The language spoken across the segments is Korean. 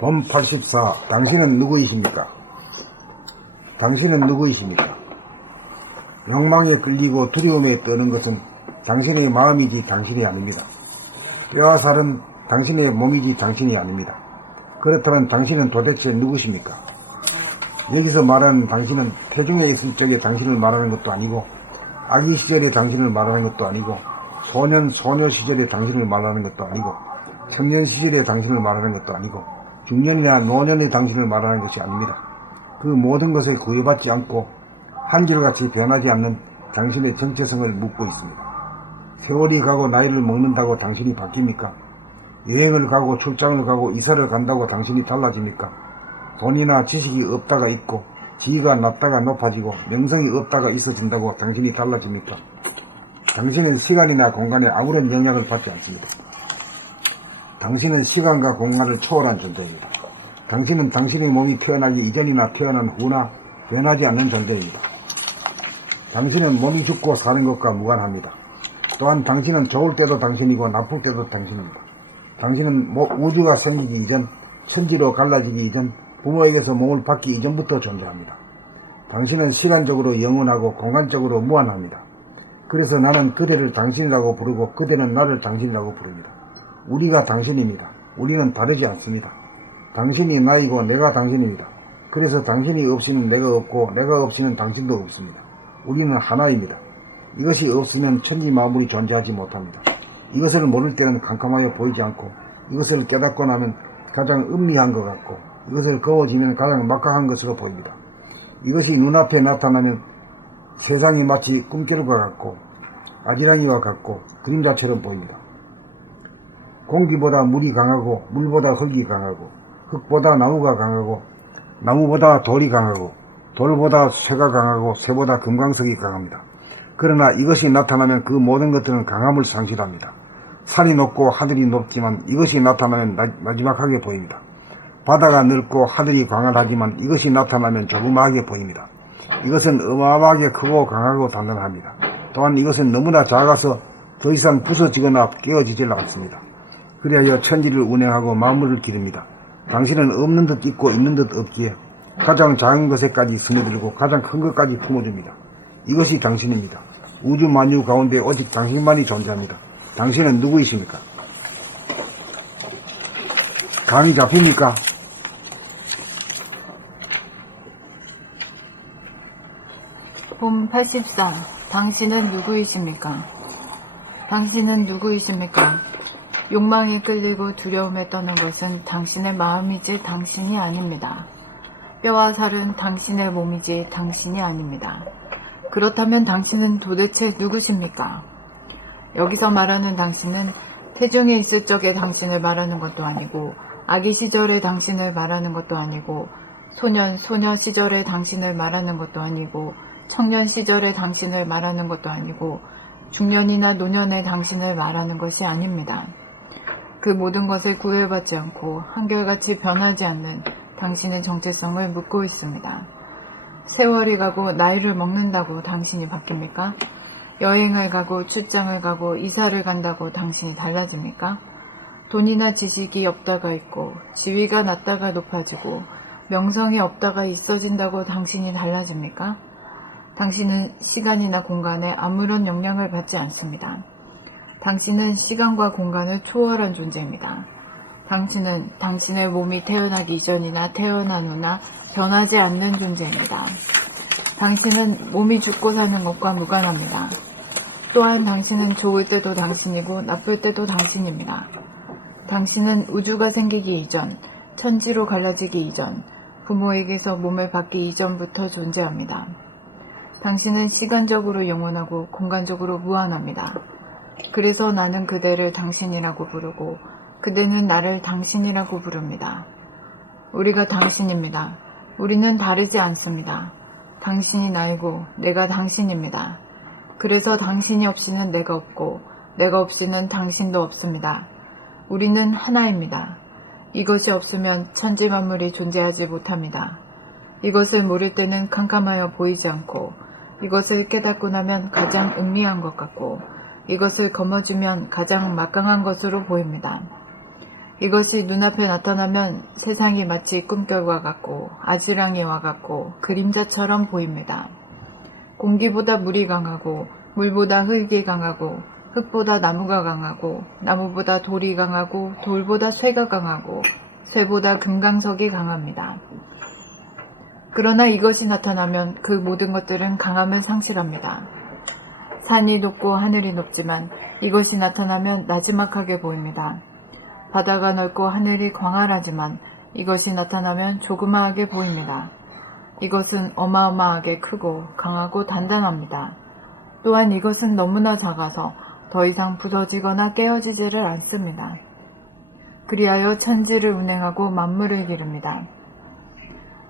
범 84. 당신은 누구이십니까? 당신은 누구이십니까? 욕망에 끌리고 두려움에 떠는 것은 당신의 마음이지 당신이 아닙니다. 뼈와 살은 당신의 몸이지 당신이 아닙니다. 그렇다면 당신은 도대체 누구십니까? 여기서 말하는 당신은 태중에 있을 적에 당신을 말하는 것도 아니고, 아기 시절의 당신을 말하는 것도 아니고, 소녀 시절의 당신을 말하는 것도 아니고, 청년 시절의 당신을 말하는 것도 아니고, 중년이나 노년의 당신을 말하는 것이 아닙니다. 그 모든 것에 구애받지 않고 한결같이 변하지 않는 당신의 정체성을 묻고 있습니다. 세월이 가고 나이를 먹는다고 당신이 바뀝니까? 여행을 가고 출장을 가고 이사를 간다고 당신이 달라집니까? 돈이나 지식이 없다가 있고, 지위가 낮다가 높아지고, 명성이 없다가 있어진다고 당신이 달라집니까? 당신은 시간이나 공간에 아무런 영향을 받지 않습니다. 당신은 시간과 공간을 초월한 존재입니다. 당신은 당신의 몸이 태어나기 이전이나 태어난 후나 변하지 않는 존재입니다. 당신은 몸이 죽고 사는 것과 무관합니다. 또한 당신은 좋을 때도 당신이고 나쁠 때도 당신입니다. 당신은 우주가 생기기 이전, 천지로 갈라지기 이전, 부모에게서 몸을 받기 이전부터 존재합니다. 당신은 시간적으로 영원하고 공간적으로 무한합니다. 그래서 나는 그대를 당신이라고 부르고 그대는 나를 당신이라고 부릅니다. 우리가 당신입니다. 우리는 다르지 않습니다. 당신이 나이고 내가 당신입니다. 그래서 당신이 없이는 내가 없고 내가 없이는 당신도 없습니다. 우리는 하나입니다. 이것이 없으면 천지 만물이 존재하지 못합니다. 이것을 모를 때는 캄캄하여 보이지 않고, 이것을 깨닫고 나면 가장 음미한 것 같고, 이것을 거워지면 가장 막강한 것으로 보입니다. 이것이 눈앞에 나타나면 세상이 마치 꿈결과 같고 아지랑이와 같고 그림자처럼 보입니다. 공기보다 물이 강하고 물보다 흙이 강하고 흙보다 나무가 강하고 나무보다 돌이 강하고 돌보다 쇠가 강하고 쇠보다 금강석이 강합니다. 그러나 이것이 나타나면 그 모든 것들은 강함을 상실합니다. 산이 높고 하늘이 높지만 이것이 나타나면 나지막하게 보입니다. 바다가 넓고 하늘이 광활하지만 이것이 나타나면 조그마하게 보입니다. 이것은 어마어마하게 크고 강하고 단단합니다. 또한 이것은 너무나 작아서 더 이상 부서지거나 깨어지질 않습니다. 그리하여 천지를 운행하고 만물을 기릅니다. 당신은 없는 듯 있고 있는 듯 없기에 가장 작은 것에까지 스며들고 가장 큰 것까지 품어줍니다. 이것이 당신입니다. 우주 만유 가운데 오직 당신만이 존재합니다. 당신은 누구이십니까? 감이 잡힙니까? 봄 84. 당신은 누구이십니까? 당신은 누구이십니까? 욕망에 끌리고 두려움에 떠는 것은 당신의 마음이지 당신이 아닙니다. 뼈와 살은 당신의 몸이지 당신이 아닙니다. 그렇다면 당신은 도대체 누구십니까? 여기서 말하는 당신은 태중에 있을 적의 당신을 말하는 것도 아니고, 아기 시절의 당신을 말하는 것도 아니고, 소녀 시절의 당신을 말하는 것도 아니고, 청년 시절의 당신을 말하는 것도 아니고, 중년이나 노년의 당신을 말하는 것이 아닙니다. 그 모든 것을 구애받지 않고 한결같이 변하지 않는 당신의 정체성을 묻고 있습니다. 세월이 가고 나이를 먹는다고 당신이 바뀝니까? 여행을 가고 출장을 가고 이사를 간다고 당신이 달라집니까? 돈이나 지식이 없다가 있고 지위가 낮다가 높아지고 명성이 없다가 있어진다고 당신이 달라집니까? 당신은 시간이나 공간에 아무런 영향을 받지 않습니다. 당신은 시간과 공간을 초월한 존재입니다. 당신은 당신의 몸이 태어나기 이전이나 태어난 후나 변하지 않는 존재입니다. 당신은 몸이 죽고 사는 것과 무관합니다. 또한 당신은 좋을 때도 당신이고 나쁠 때도 당신입니다. 당신은 우주가 생기기 이전, 천지로 갈라지기 이전, 부모에게서 몸을 받기 이전부터 존재합니다. 당신은 시간적으로 영원하고 공간적으로 무한합니다. 그래서 나는 그대를 당신이라고 부르고 그대는 나를 당신이라고 부릅니다. 우리가 당신입니다. 우리는 다르지 않습니다. 당신이 나이고 내가 당신입니다. 그래서 당신이 없이는 내가 없고 내가 없이는 당신도 없습니다. 우리는 하나입니다. 이것이 없으면 천지 만물이 존재하지 못합니다. 이것을 모를 때는 캄캄하여 보이지 않고 이것을 깨닫고 나면 가장 음미한 것 같고 이것을 거머쥐면 가장 막강한 것으로 보입니다. 이것이 눈앞에 나타나면 세상이 마치 꿈결과 같고 아지랑이와 같고 그림자처럼 보입니다. 공기보다 물이 강하고 물보다 흙이 강하고 흙보다 나무가 강하고 나무보다 돌이 강하고 돌보다 쇠가 강하고 쇠보다 금강석이 강합니다. 그러나 이것이 나타나면 그 모든 것들은 강함을 상실합니다. 산이 높고 하늘이 높지만 이것이 나타나면 나지막하게 보입니다. 바다가 넓고 하늘이 광활하지만 이것이 나타나면 조그마하게 보입니다. 이것은 어마어마하게 크고 강하고 단단합니다. 또한 이것은 너무나 작아서 더 이상 부서지거나 깨어지지를 않습니다. 그리하여 천지를 운행하고 만물을 기릅니다.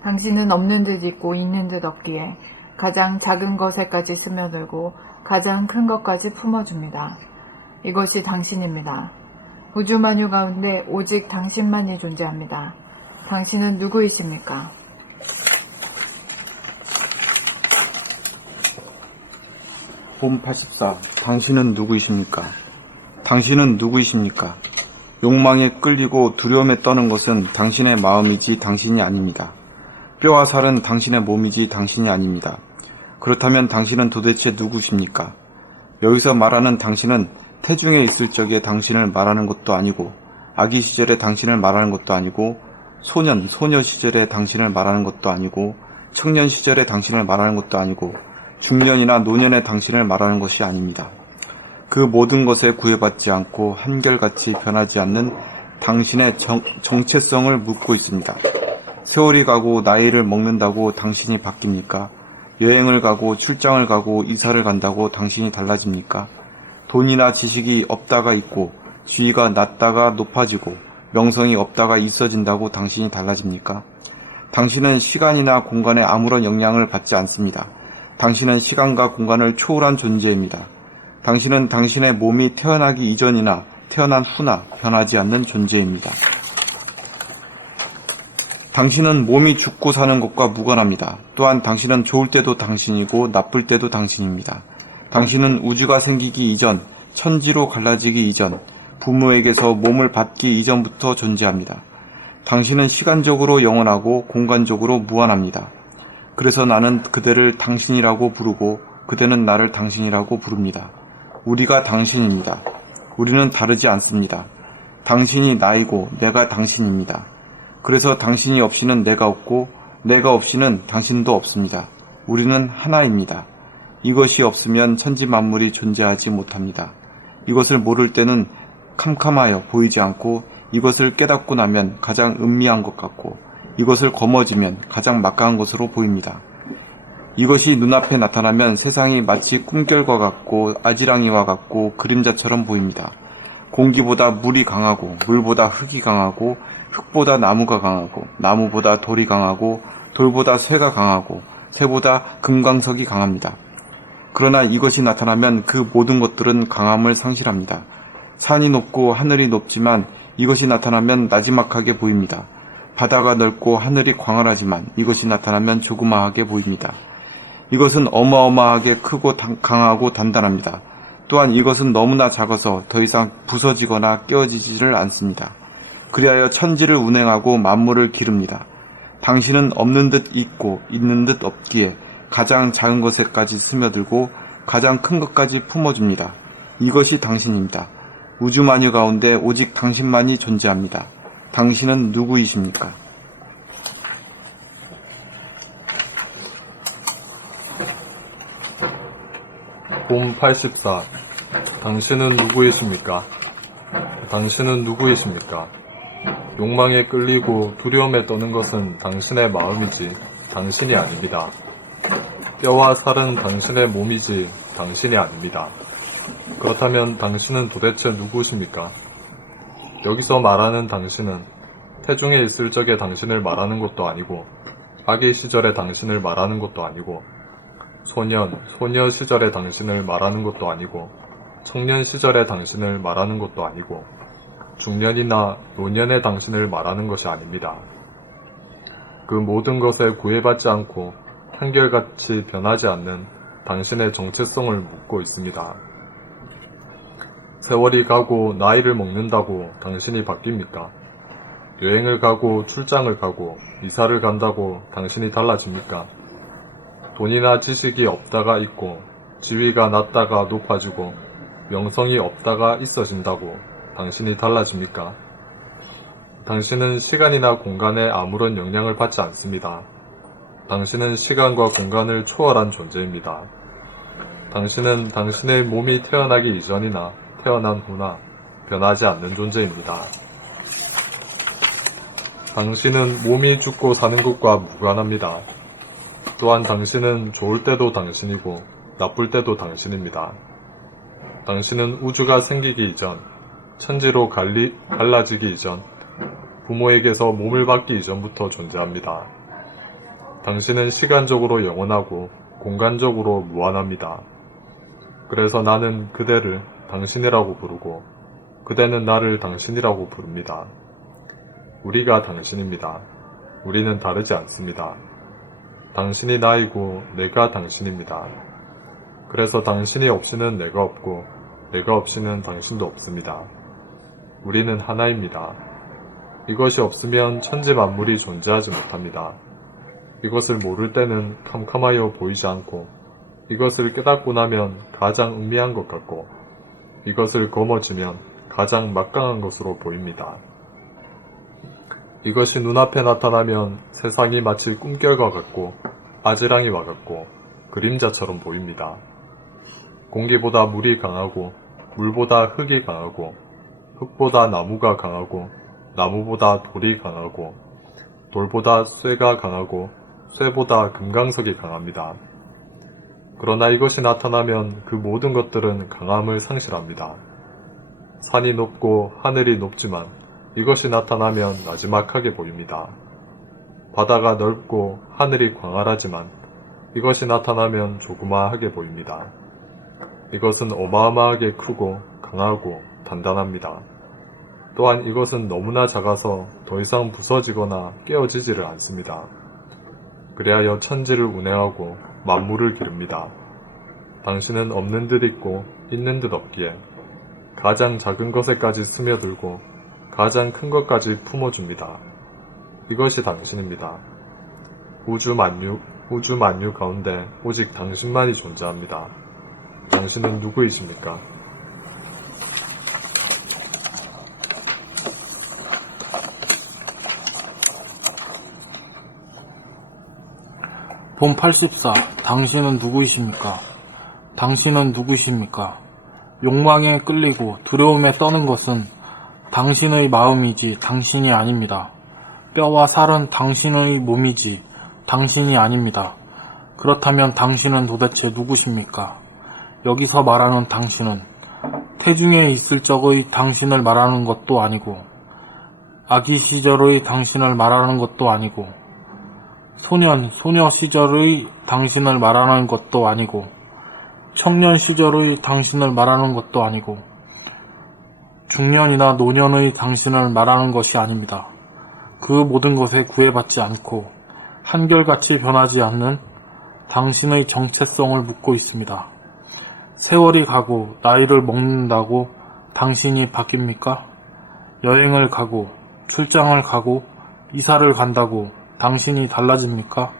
당신은 없는 듯 있고 있는 듯 없기에 가장 작은 것에까지 스며들고 가장 큰 것까지 품어줍니다. 이것이 당신입니다. 우주 만유 가운데 오직 당신만이 존재합니다. 당신은 누구이십니까? 본 84. 당신은 누구이십니까? 당신은 누구이십니까? 욕망에 끌리고 두려움에 떠는 것은 당신의 마음이지 당신이 아닙니다. 뼈와 살은 당신의 몸이지 당신이 아닙니다. 그렇다면 당신은 도대체 누구십니까? 여기서 말하는 당신은 태중에 있을 적에 당신을 말하는 것도 아니고 아기 시절에 당신을 말하는 것도 아니고 소녀 시절에 당신을 말하는 것도 아니고 청년 시절에 당신을 말하는 것도 아니고 중년이나 노년의 당신을 말하는 것이 아닙니다. 그 모든 것에 구애받지 않고 한결같이 변하지 않는 당신의 정체성을 묻고 있습니다. 세월이 가고 나이를 먹는다고 당신이 바뀝니까? 여행을 가고 출장을 가고 이사를 간다고 당신이 달라집니까? 돈이나 지식이 없다가 있고 지위가 낮다가 높아지고 명성이 없다가 있어진다고 당신이 달라집니까? 당신은 시간이나 공간에 아무런 영향을 받지 않습니다. 당신은 시간과 공간을 초월한 존재입니다. 당신은 당신의 몸이 태어나기 이전이나 태어난 후나 변하지 않는 존재입니다. 당신은 몸이 죽고 사는 것과 무관합니다. 또한 당신은 좋을 때도 당신이고 나쁠 때도 당신입니다. 당신은 우주가 생기기 이전, 천지로 갈라지기 이전, 부모에게서 몸을 받기 이전부터 존재합니다. 당신은 시간적으로 영원하고 공간적으로 무한합니다. 그래서 나는 그대를 당신이라고 부르고 그대는 나를 당신이라고 부릅니다. 우리가 당신입니다. 우리는 다르지 않습니다. 당신이 나이고 내가 당신입니다. 그래서 당신이 없이는 내가 없고 내가 없이는 당신도 없습니다. 우리는 하나입니다. 이것이 없으면 천지 만물이 존재하지 못합니다. 이것을 모를 때는 캄캄하여 보이지 않고 이것을 깨닫고 나면 가장 음미한 것 같고 이것을 거머쥐면 가장 막강한 것으로 보입니다. 이것이 눈앞에 나타나면 세상이 마치 꿈결과 같고 아지랑이와 같고 그림자처럼 보입니다. 공기보다 물이 강하고 물보다 흙이 강하고 흙보다 나무가 강하고 나무보다 돌이 강하고 돌보다 쇠가 강하고 쇠보다 금강석이 강합니다. 그러나 이것이 나타나면 그 모든 것들은 강함을 상실합니다. 산이 높고 하늘이 높지만 이것이 나타나면 나지막하게 보입니다. 바다가 넓고 하늘이 광활하지만 이것이 나타나면 조그마하게 보입니다. 이것은 어마어마하게 크고 강하고 단단합니다. 또한 이것은 너무나 작아서 더 이상 부서지거나 깨어지지를 않습니다. 그리하여 천지를 운행하고 만물을 기릅니다. 당신은 없는 듯 있고 있는 듯 없기에 가장 작은 것에까지 스며들고 가장 큰 것까지 품어줍니다. 이것이 당신입니다. 우주 만유 가운데 오직 당신만이 존재합니다. 당신은 누구이십니까? 본 84. 당신은 누구이십니까? 당신은 누구이십니까? 욕망에 끌리고 두려움에 떠는 것은 당신의 마음이지 당신이 아닙니다. 뼈와 살은 당신의 몸이지 당신이 아닙니다. 그렇다면 당신은 도대체 누구십니까? 여기서 말하는 당신은 태중에 있을 적에 당신을 말하는 것도 아니고 아기 시절의 당신을 말하는 것도 아니고 소녀 시절의 당신을 말하는 것도 아니고 청년 시절의 당신을 말하는 것도 아니고 중년이나 노년의 당신을 말하는 것이 아닙니다. 그 모든 것에 구애받지 않고 한결같이 변하지 않는 당신의 정체성을 묻고 있습니다. 세월이 가고 나이를 먹는다고 당신이 바뀝니까? 여행을 가고 출장을 가고 이사를 간다고 당신이 달라집니까? 돈이나 지식이 없다가 있고 지위가 낮다가 높아지고 명성이 없다가 있어진다고 당신이 달라집니까? 당신은 시간이나 공간에 아무런 영향을 받지 않습니다. 당신은 시간과 공간을 초월한 존재입니다. 당신은 당신의 몸이 태어나기 이전이나 태어난 후나 변하지 않는 존재입니다. 당신은 몸이 죽고 사는 것과 무관합니다. 또한 당신은 좋을 때도 당신이고 나쁠 때도 당신입니다. 당신은 우주가 생기기 이전, 천지로 갈라지기 이전, 부모에게서 몸을 받기 이전부터 존재합니다. 당신은 시간적으로 영원하고 공간적으로 무한합니다. 그래서 나는 그대를 당신이라고 부르고 그대는 나를 당신이라고 부릅니다. 우리가 당신입니다. 우리는 다르지 않습니다. 당신이 나이고 내가 당신입니다. 그래서 당신이 없이는 내가 없고 내가 없이는 당신도 없습니다. 우리는 하나입니다. 이것이 없으면 천지 만물이 존재하지 못합니다. 이것을 모를 때는 캄캄하여 보이지 않고 이것을 깨닫고 나면 가장 은미한 것 같고 이것을 거머쥐면 가장 막강한 것으로 보입니다. 이것이 눈앞에 나타나면 세상이 마치 꿈결과 같고 아지랑이와 같고 그림자처럼 보입니다. 공기보다 물이 강하고 물보다 흙이 강하고 흙보다 나무가 강하고 나무보다 돌이 강하고 돌보다 쇠가 강하고 쇠보다 금강석이 강합니다. 그러나 이것이 나타나면 그 모든 것들은 강함을 상실합니다. 산이 높고 하늘이 높지만 이것이 나타나면 나지막하게 보입니다. 바다가 넓고 하늘이 광활하지만 이것이 나타나면 조그마하게 보입니다. 이것은 어마어마하게 크고 강하고 단단합니다. 또한 이것은 너무나 작아서 더 이상 부서지거나 깨어지지를 않습니다. 그리하여 천지를 운행하고 만물을 기릅니다. 당신은 없는 듯 있고 있는 듯 없기에 가장 작은 것에까지 스며들고 가장 큰 것까지 품어줍니다. 이것이 당신입니다. 우주 만유 가운데 오직 당신만이 존재합니다. 당신은 누구이십니까? 본 84. 당신은 누구이십니까? 당신은 누구이십니까? 욕망에 끌리고 두려움에 떠는 것은 당신의 마음이지 당신이 아닙니다. 뼈와 살은 당신의 몸이지 당신이 아닙니다. 그렇다면 당신은 도대체 누구십니까? 여기서 말하는 당신은 태중에 있을 적의 당신을 말하는 것도 아니고 아기 시절의 당신을 말하는 것도 아니고 소녀 시절의 당신을 말하는 것도 아니고 청년 시절의 당신을 말하는 것도 아니고 중년이나 노년의 당신을 말하는 것이 아닙니다. 그 모든 것에 구애받지 않고 한결같이 변하지 않는 당신의 정체성을 묻고 있습니다. 세월이 가고 나이를 먹는다고 당신이 바뀝니까? 여행을 가고 출장을 가고 이사를 간다고 당신이 달라집니까?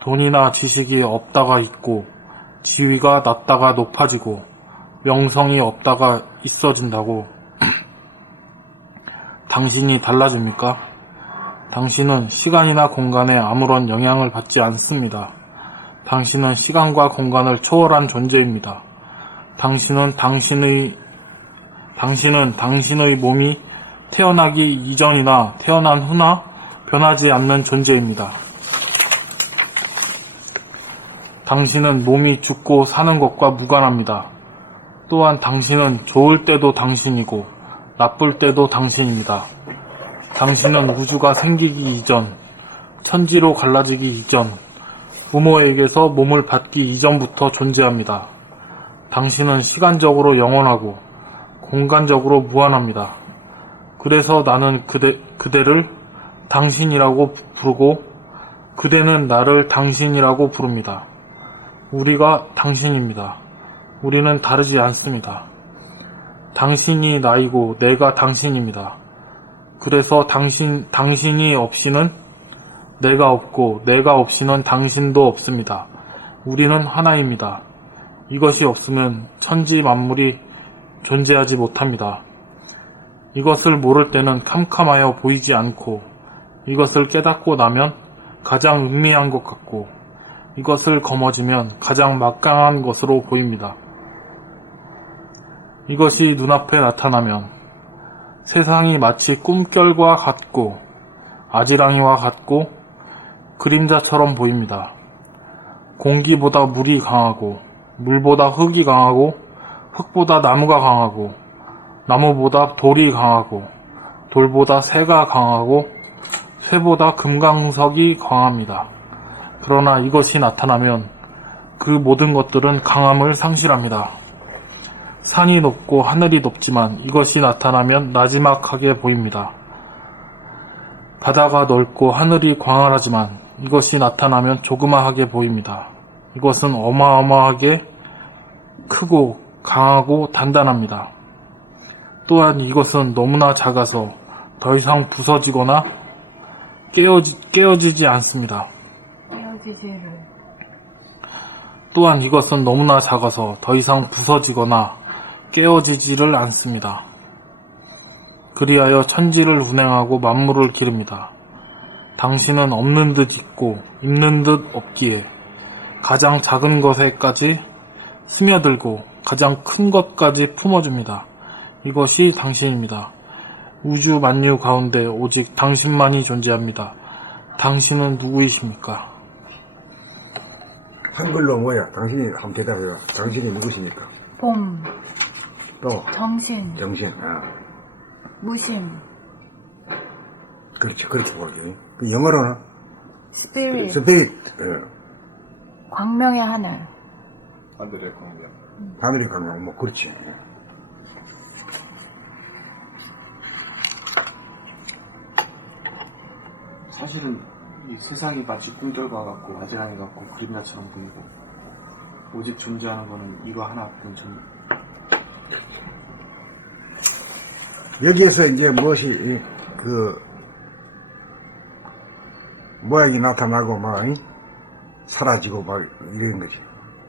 돈이나 지식이 없다가 있고 지위가 낮다가 높아지고 명성이 없다가 있어진다고 당신이 달라집니까? 당신은 시간이나 공간에 아무런 영향을 받지 않습니다. 당신은 시간과 공간을 초월한 존재입니다. 당신은 당신의 몸이 태어나기 이전이나 태어난 후나 변하지 않는 존재입니다. 당신은 몸이 죽고 사는 것과 무관합니다. 또한 당신은 좋을 때도 당신이고 나쁠 때도 당신입니다. 당신은 우주가 생기기 이전, 천지로 갈라지기 이전, 부모에게서 몸을 받기 이전부터 존재합니다. 당신은 시간적으로 영원하고 공간적으로 무한합니다. 그래서 나는 그대를 당신이라고 부르고 그대는 나를 당신이라고 부릅니다. 우리가 당신입니다. 우리는 다르지 않습니다. 당신이 나이고 내가 당신입니다. 그래서 당신이 없이는 내가 없고 내가 없이는 당신도 없습니다. 우리는 하나입니다. 이것이 없으면 천지 만물이 존재하지 못합니다. 이것을 모를 때는 캄캄하여 보이지 않고 이것을 깨닫고 나면 가장 은밀한 것 같고 이것을 거머쥐면 가장 막강한 것으로 보입니다. 이것이 눈앞에 나타나면 세상이 마치 꿈결과 같고 아지랑이와 같고 그림자처럼 보입니다. 공기보다 물이 강하고 물보다 흙이 강하고 흙보다 나무가 강하고 나무보다 돌이 강하고 돌보다 새가 강하고 쇠보다 금강석이 강합니다. 그러나 이것이 나타나면 그 모든 것들은 강함을 상실합니다. 산이 높고 하늘이 높지만 이것이 나타나면 나지막하게 보입니다. 바다가 넓고 하늘이 광활하지만 이것이 나타나면 조그마하게 보입니다. 이것은 어마어마하게 크고 강하고 단단합니다. 또한 이것은 너무나 작아서 더 이상 부서지거나 깨어지지 않습니다. 깨어지지를. 또한 이것은 너무나 작아서 더 이상 부서지거나 깨어지지를 않습니다. 그리하여 천지를 운행하고 만물을 기릅니다. 당신은 없는 듯 있고 있는 듯 없기에 가장 작은 것에까지 스며들고 가장 큰 것까지 품어줍니다. 이것이 당신입니다. 우주 만유 가운데 오직 당신만이 존재합니다. 당신은 누구이십니까? 한글로 뭐야? 당신이 한번 대답해요. 당신이 누구십니까? 봄, 또 정신, 정신. 무심, 그렇죠. 그렇게 보죠. 그 영어로는 스피릿, 스피릿. 광명의 하늘. 하늘의 광명. 하늘의 광명. 뭐 그렇지. 사실은 이 세상이 마치 꿈결과 같고 아지랑이 같고 그림자처럼 보이고 오직 존재하는 것은 이거 하나뿐. 여기에서 이제 무엇이 그 모양이 나타나고 막 사라지고 막 이런 거지.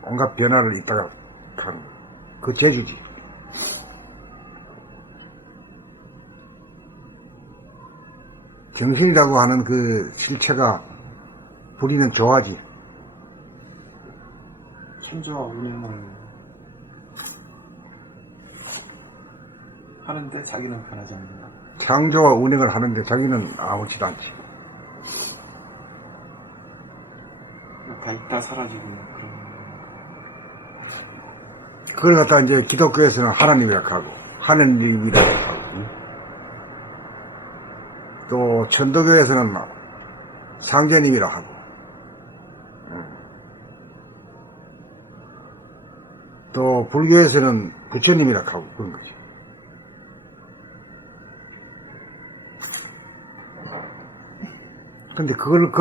온갖 변화를 있다가 하는 그 재주지. 정신이라고 하는 그 실체가 부리는 조화지. 천지와 운행을 하는데 자기는 변하지 않는다. 창조와 운행을 하는데 자기는 아무렇지도 않지. 다 있다 사라지고 그런. 그걸 갖다 이제 기독교에서는 하나님이라고 하고 하느님이라고 하고 또 천도교에서는 상제님이라고 하고 또 불교에서는 부처님이라고 하고 그런 거지. 근데 그걸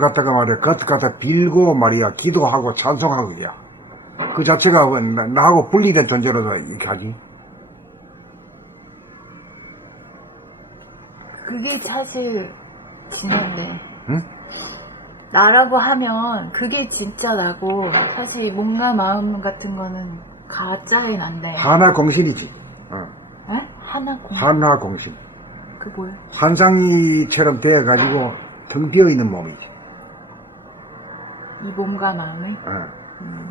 갖다가 말이야, 그것 갖다 빌고 말이야, 기도하고 찬송하고 이야. 그 자체가 나하고 분리된 존재로도 이렇게 하지. 그게 사실 진한데. 응? 나라고 하면 그게 진짜 나고 사실 몸과 마음 같은 거는 가짜의 난데. 하나 공신이지. 에? 하나 공. 하나 공신. 그 뭐야? 환상이처럼 되어가지고 텅 비어있는 몸이지. 이 몸과 마음이?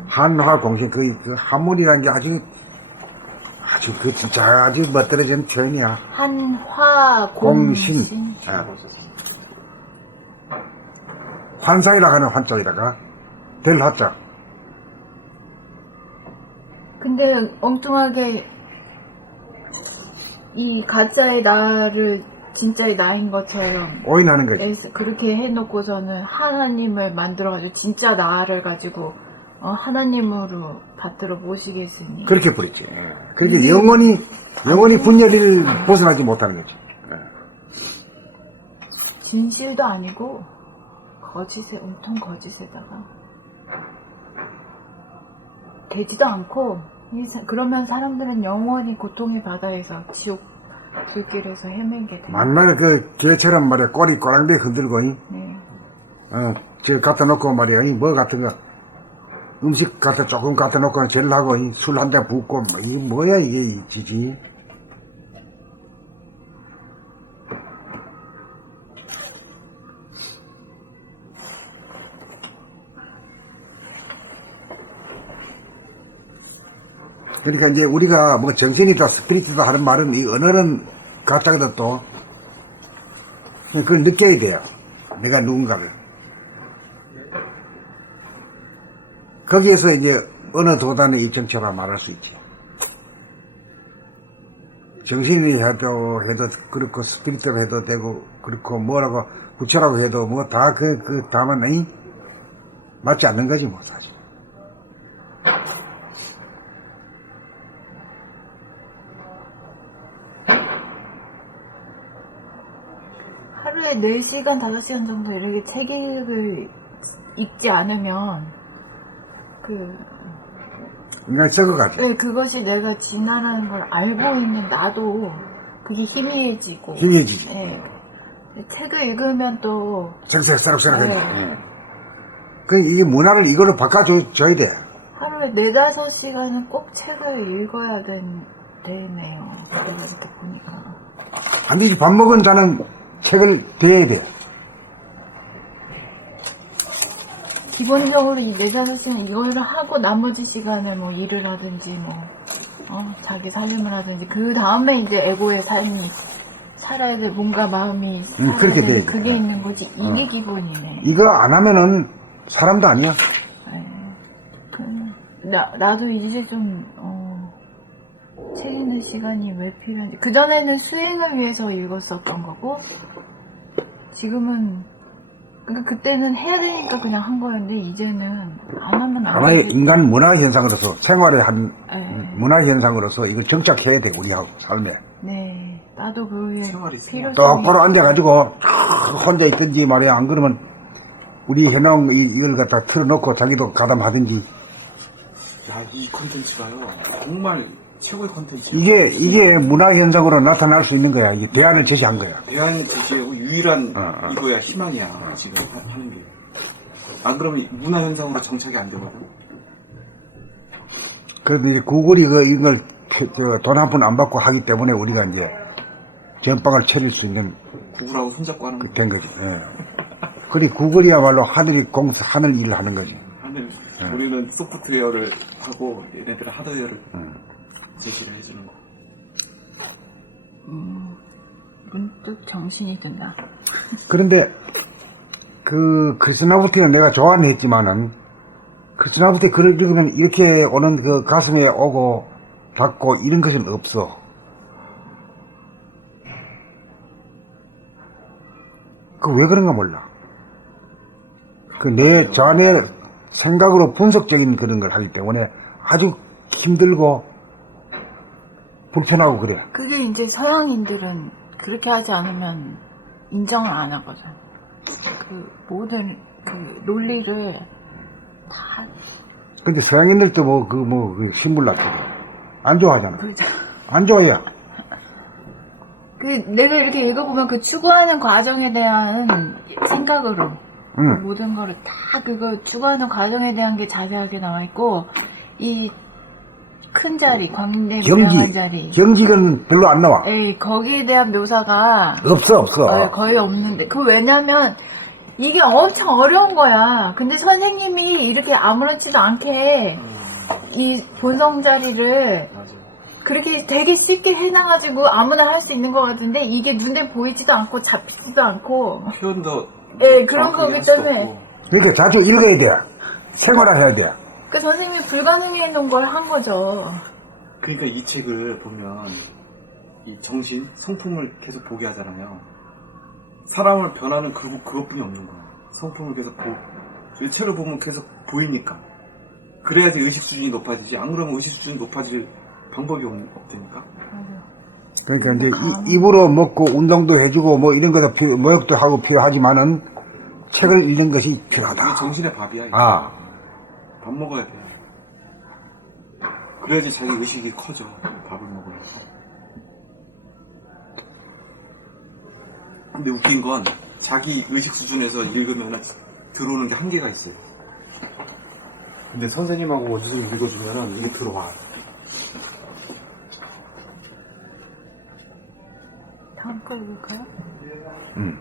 한화 공신, 그 한문이라는 게 아주 그 진짜 아주 멋들어진 표현이야. 한화 공신. 환상이라 하는 환자이다가 될 화자. 근데 엉뚱하게 이 가짜의 나를 진짜의 나인 것처럼 오인하는 거지. 그렇게 해놓고서는 하나님을 만들어가지고 진짜 나를 가지고 하나님으로 받들어 모시겠으니 그렇게 부렸지. 그렇게 영원히 분열을 벗어나지 못하는 거지. 진실도 아니고 거짓에 온통 거짓에다가 되지도 않고 그러면 사람들은 영원히 고통의 바다에서 지옥 불길에서 헤매게 돼요. 만날 그 개처럼 말이야 꼬리 꼬랑대 흔들고 네. 저 갖다 놓고 말이야 뭐 같은 거 음식 갖다 조금 갖다 놓고 제일 하고 술 한 잔 붓고 이게 뭐야 이게 지지. 그러니까 이제 우리가 뭐 정신이다 스피리트다 하는 말은 이 언어는 각자가 또 그걸 느껴야 돼요. 내가 누군가를. 거기에서 이제 어느 도단의 입장처럼 말할 수 있지. 정신이 해도 그렇고 스피리트로 해도 되고 그렇고 뭐라고 부처라고 해도 뭐 다 그 다만 맞지 않는 거지 뭐 사실. 하루에 4시간, 5시간 정도 이렇게 책을 읽지 않으면 그냥 적어가지. 네, 그것이 내가 진화라는 걸 알고 있는 나도 그게 희미해지고 희미해지지. 네. 책을 읽으면 또 색색스럽게. 네. 그 이게 문화를 이걸로 바꿔줘야 돼. 하루에 4-5시간은 꼭 책을 읽어야 되네요. 제가 이렇게 보니까. 반드시 밥 먹은 자는 책을 대야 돼. 기본적으로 이 4-5시간 이거를 하고 나머지 시간을 뭐 일을 하든지 자기 살림을 하든지 그 다음에 이제 에고의 삶이 살아야 돼. 뭔가 마음이 그렇게 돼야지. 그게 있는 거지. 이게 기본이네. 이거 안 하면은 사람도 아니야. 나도 이제 좀 책 읽는 시간이 왜 필요한지. 그전에는 수행을 위해서 읽었었던 거고 지금은 그러니까 그때는 해야 되니까 그냥 한 거였는데 이제는 안 하면 안 하나의 되겠다. 인간 문화 현상으로서 생활의 한 네. 문화 현상으로서 이걸 정착해야 돼 우리하고 삶에. 네, 나도 그게 필요성이 똑바로 앉아가지고 혼자 있든지 말이야. 안 그러면 우리 해놓은 이걸 갖다 틀어놓고 자기도 가담하든지. 야, 이 콘텐츠가요. 정말 최고의 콘텐츠. 이게 문화 현상으로 나타날 수 있는 거야. 이게 대안을 제시한 거야. 대안이 되게 유일한 이거야, 희망이야, 지금 하는 게. 안 그러면 문화 현상으로 정착이 안 되거든. 그래도 이제 구글이 이걸 돈 한 푼 안 받고 하기 때문에 우리가 이제 전방을 차릴 수 있는 구글하고 손잡고 하는 거. 된 거지. 예. 그리 구글이야말로 하늘 일을 하는 거지. 하늘, 우리는 소프트웨어를 하고 얘네들은 하드웨어를 제시를 해주는 거. 문득 정신이 든다. 그런데 그 크리스나부티는 내가 좋아는 했지만은 크리스나부티 글을 읽으면 이렇게 오는 그 가슴에 오고 닿고 이런 것은 없어. 그 왜 그런가 몰라. 그 내 자네 생각으로 분석적인 그런 걸 하기 때문에 아주 힘들고 불편하고 그래. 그게 이제 서양인들은 그렇게 하지 않으면 인정을 안 하거든. 그 모든 그 논리를 다 근데 서양인들도 그 신불났지. 안 좋아하잖아. 그러잖아. 안 좋아해. 그 내가 이렇게 읽어보면 그 추구하는 과정에 대한 생각으로 그 모든 거를 다 그거 추구하는 과정에 대한 게 자세하게 나와 있고 이 큰 자리, 광대 모양한 자리. 경직은 별로 안 나와. 에이, 거기에 대한 묘사가 없어. 거의 없는데. 그 왜냐면 이게 엄청 어려운 거야. 근데 선생님이 이렇게 아무렇지도 않게 이 본성 자리를 그렇게 되게 쉽게 해놔가지고 아무나 할 수 있는 것 같은데 이게 눈에 보이지도 않고 잡히지도 않고. 표현도. 예, 그런 거기 때문에. 그러니까 자주 읽어야 돼. 생활화해야 돼. 그 선생님이 불가능해 놓은 걸 한 거죠. 그러니까 이 책을 보면 이 정신, 성품을 계속 보게 하잖아요. 사람을 변하는 그것뿐이 없는 거야. 성품을 계속 이 책을 보면 계속 보이니까. 그래야지 의식 수준이 높아지지. 안 그러면 의식 수준이 높아질 방법이 없다니까. 그러니까 이제 입으로 먹고 운동도 해주고 뭐 이런 것도 모욕도 하고 필요하지만은 책을 읽는 것이 필요하다. 이게 정신의 밥이야. 이게. 아, 밥 먹어야 돼. 그래야지 자기 의식이 커져. 밥을 먹으면서. 근데 웃긴 건 자기 의식 수준에서 읽으면 들어오는 게 한계가 있어요. 근데 선생님하고 어디서 읽어주면 이게 들어와. 다음 거 읽을까요? 응.